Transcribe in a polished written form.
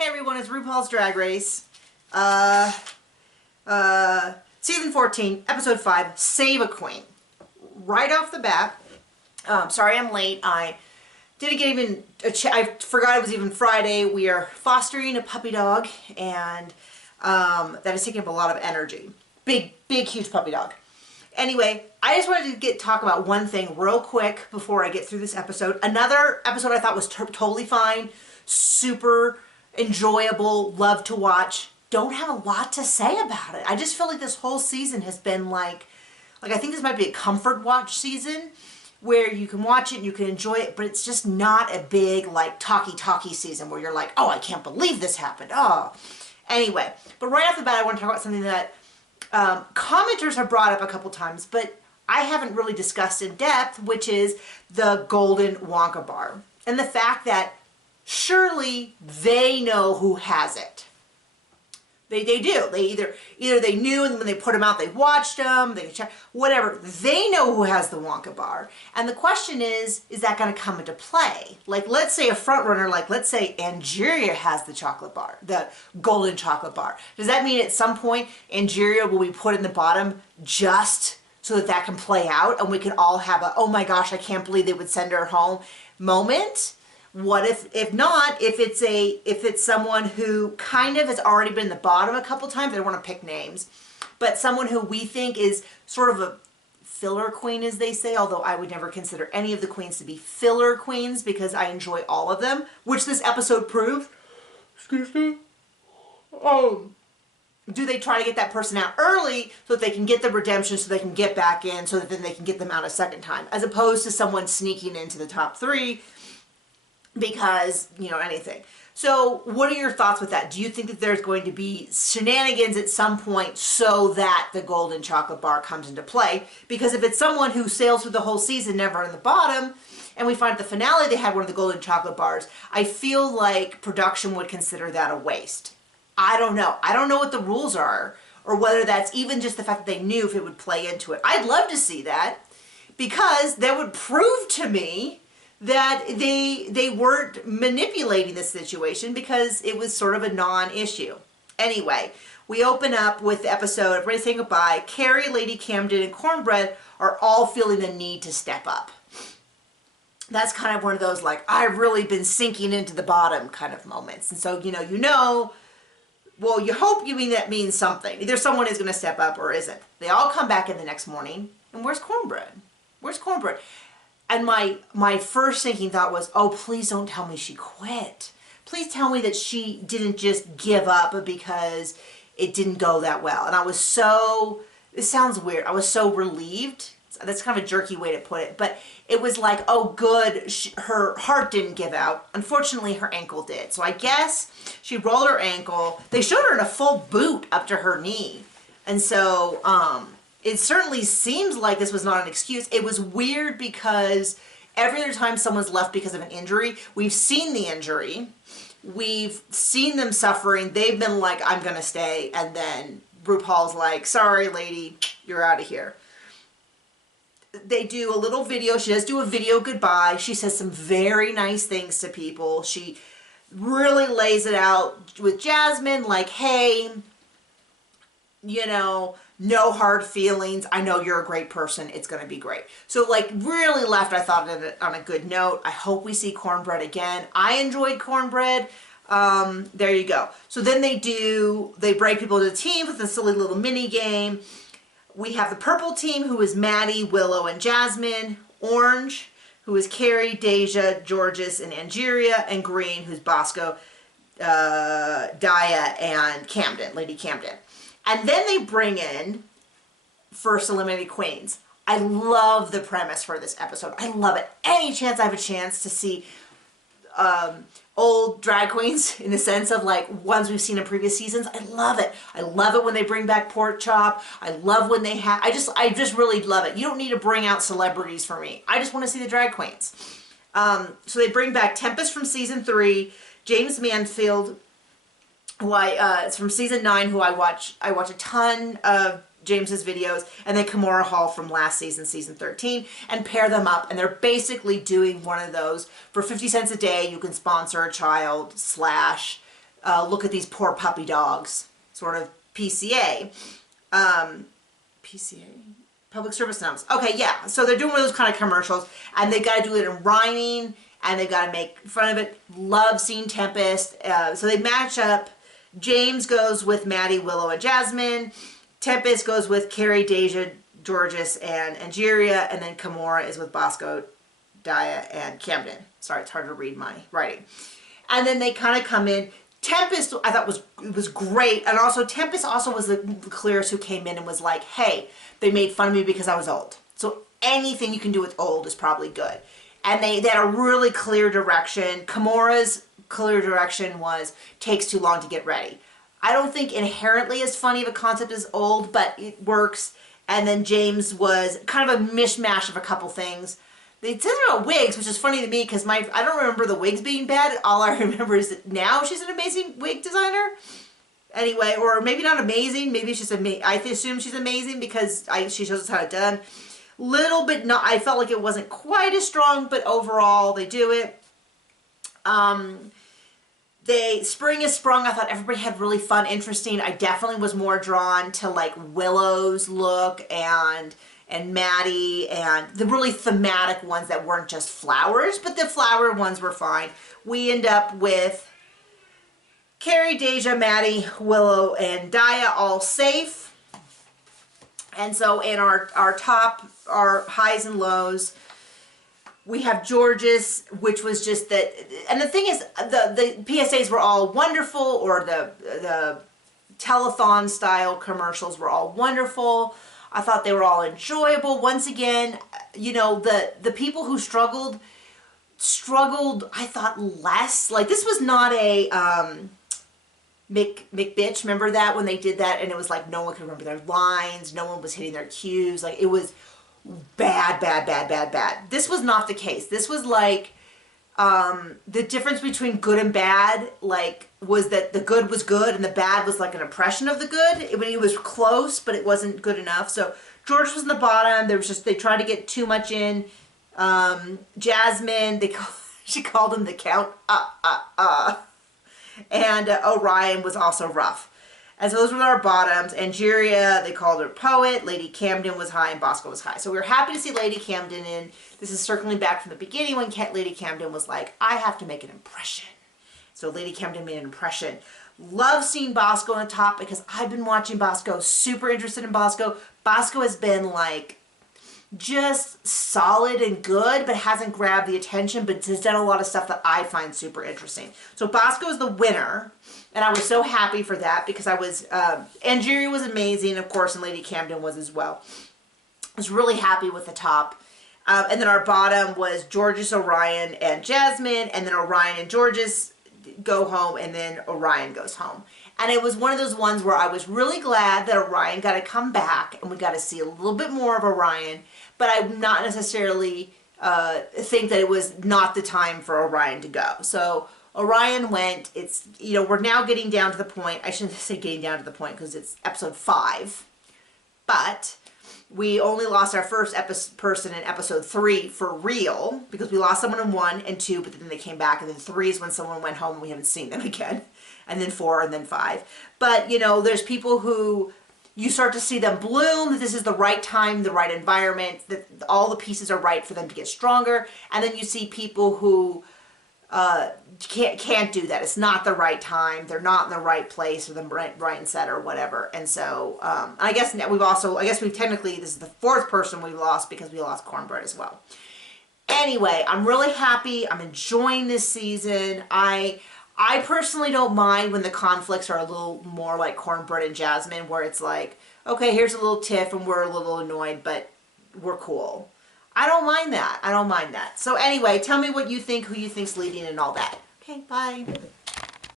Hey everyone, it's RuPaul's Drag Race. Season 14, Episode 5, Save a Queen. Right off the bat, sorry I'm late. I didn't get even I forgot it was even Friday. We are fostering a puppy dog, and that is taking up a lot of energy. Big, huge puppy dog. Anyway, I just wanted to talk about one thing real quick before I get through this episode. Another episode I thought was totally fine, super enjoyable, love to watch. Don't have a lot to say about it. I just feel like this whole season has been like I think this might be a comfort watch season where you can watch it and you can enjoy it, but it's just not a big like talky season where you're like, oh, I can't believe this happened. Oh, anyway, but right off the bat, I want to talk about something that commenters have brought up a couple times, but I haven't really discussed in depth, which is the Golden Wonka bar and the fact that surely they know who has it. They do. They either they knew, and when they put them out, they watched them, they check, whatever. They know who has the Wonka bar. And the question is that going to come into play? Like, let's say a front runner, like let's say Angeria has the chocolate bar, the golden chocolate bar. Does that mean at some point Angeria will be put in the bottom just so that that can play out and we can all have a, oh my gosh, I can't believe they would send her home moment? What if not, if it's someone who kind of has already been in the bottom a couple times, I don't want to pick names, but someone who we think is sort of a filler queen, as they say, although I would never consider any of the queens to be filler queens because I enjoy all of them, which this episode proved. Excuse me? Do they try to get that person out early so that they can get the redemption so they can get back in so that then they can get them out a second time, as opposed to someone sneaking into the top three because, you know, anything. So what are your thoughts with that? Do you think that there's going to be shenanigans at some point so that the golden chocolate bar comes into play? Because if it's someone who sails through the whole season never in the bottom, and we find at the finale they had one of the golden chocolate bars, I feel like production would consider that a waste. I don't know. I don't know what the rules are, or whether that's even just the fact that they knew if it would play into it. I'd love to see that, because that would prove to me that they weren't manipulating the situation, because it was sort of a non-issue. Anyway, we open up with the episode, everybody saying goodbye. Carrie, Lady Camden, and Cornbread are all feeling the need to step up. That's kind of one of those like, I've really been sinking into the bottom kind of moments. And so, well, you hope that means something. Either someone is going to step up or isn't. They all come back in the next morning, and where's Cornbread? Where's Cornbread? And my first thinking thought was, oh, please don't tell me she quit. Please tell me that she didn't just give up because it didn't go that well. And I was so, it sounds weird, I was so relieved. That's kind of a jerky way to put it. But it was like, oh, good, her heart didn't give out. Unfortunately, her ankle did. So I guess she rolled her ankle. They showed her in a full boot up to her knee. And so, it certainly seems like this was not an excuse. It was weird because every other time someone's left because of an injury, we've seen the injury, we've seen them suffering, they've been like, I'm gonna stay, and then RuPaul's like, sorry lady, you're out of here. They do a little video, she does do a video goodbye, she says some very nice things to people, she really lays it out with Jasmine, like, hey, no hard feelings. I know you're a great person. It's going to be great. So like really left, I thought, on a good note. I hope we see Cornbread again. I enjoyed Cornbread. There you go. So then they break people into teams with a silly little mini game. We have the purple team, who is Maddie, Willow, and Jasmine. Orange, who is Carrie, Deja, Georges, and Angeria. And green, who's Bosco, Daya, and Camden, Lady Camden. And then they bring in First Eliminated Queens. I love the premise for this episode. I love it. Any chance I have a chance to see old drag queens, in the sense of like ones we've seen in previous seasons, I love it. I love it when they bring back Pork Chop. I love when they have, I just really love it. You don't need to bring out celebrities for me. I just want to see the drag queens. So they bring back Tempest from season 3, James Manfield, who it's from season 9, who I watch a ton of James's videos, and then Kimora Hall from last season, season 13, and pair them up. And they're basically doing one of those for 50 cents a day. You can sponsor a child / look at these poor puppy dogs, sort of PCA. PCA? Public service announcements. Okay, yeah. So they're doing one of those kind of commercials, and they got to do it in rhyming, and they got to make fun of it. Love seeing Tempest. So they match up. James goes with Maddie, Willow, and Jasmine. Tempest goes with Carrie, Deja, Georges, and Angeria, and then Kimora is with Bosco, Daya, and Camden. Sorry, it's hard to read my writing. And then they kind of come in. Tempest, I thought was great, and also Tempest also was the clearest who came in and was like, hey, they made fun of me because I was old. So anything you can do with old is probably good. And they had a really clear direction. Kimora's clear direction was takes too long to get ready. I don't think inherently as funny of a concept as old, but it works. And then James was kind of a mishmash of a couple things. They said about wigs, which is funny to me because I don't remember the wigs being bad. All I remember is that now she's an amazing wig designer. Anyway, or maybe not amazing. Maybe she's I assume she's amazing because she shows us how it's done. Little bit not. I felt like it wasn't quite as strong, but overall they do it. Spring is sprung. I thought everybody had really fun, interesting. I definitely was more drawn to like Willow's look and Maddie and the really thematic ones that weren't just flowers, but the flower ones were fine. We end up with Carrie, Deja, Maddie, Willow, and Daya all safe. And so in our highs and lows, we have Georges, which was just that, and the thing is, the PSAs were all wonderful, or the telethon style commercials were all wonderful. I thought they were all enjoyable. Once again, you know, the people who struggled, I thought less. Like, this was not a McBitch. Remember that when they did that and it was like no one could remember their lines, no one was hitting their cues. Like, it was bad. This was not the case. This was like the difference between good and bad, like, was that the good was good and the bad was like an impression of the good. It was close, but it wasn't good enough. So George was in the bottom. They tried to get too much in. Jasmine, she called him the Count. And Orion was also rough. And so those were our bottoms. Angeria, they called her Poet. Lady Camden was high and Bosco was high. So we were happy to see Lady Camden in. This is circling back from the beginning when Lady Camden was like, I have to make an impression. So Lady Camden made an impression. Love seeing Bosco on the top because I've been watching Bosco, super interested in Bosco. Bosco has been like just solid and good, but hasn't grabbed the attention, but has done a lot of stuff that I find super interesting. So Bosco is the winner, and I was so happy for that because I was, Angeria was amazing, of course, and Lady Camden was as well. I was really happy with the top. And then our bottom was Georges, Orion, and Jasmine, and then Orion and Georges go home, and then Orion goes home. And it was one of those ones where I was really glad that Orion got to come back and we got to see a little bit more of Orion, but I'm not necessarily think that it was not the time for Orion to go. So Orion went. It's, you know, we're now getting down to the point, I shouldn't say getting down to the point because it's episode 5, but we only lost our first person in episode 3 for real because we lost someone in 1 and 2, but then they came back, and then 3 is when someone went home and we haven't seen them again, and then 4 and then 5. But, you know, there's people who you start to see them bloom, that this is the right time, the right environment, that all the pieces are right for them to get stronger, and then you see people who can't do that. It's not the right time. They're not in the right place or the right set or whatever. And so I guess we've technically, this is the 4th person we've lost because we lost Cornbread as well. Anyway, I'm really happy. I'm enjoying this season. I personally don't mind when the conflicts are a little more like Cornbread and Jasmine, where it's like, okay, here's a little tiff and we're a little annoyed, but we're cool. I don't mind that. I don't mind that. So anyway, tell me what you think, who you think's leading and all that. Okay, bye.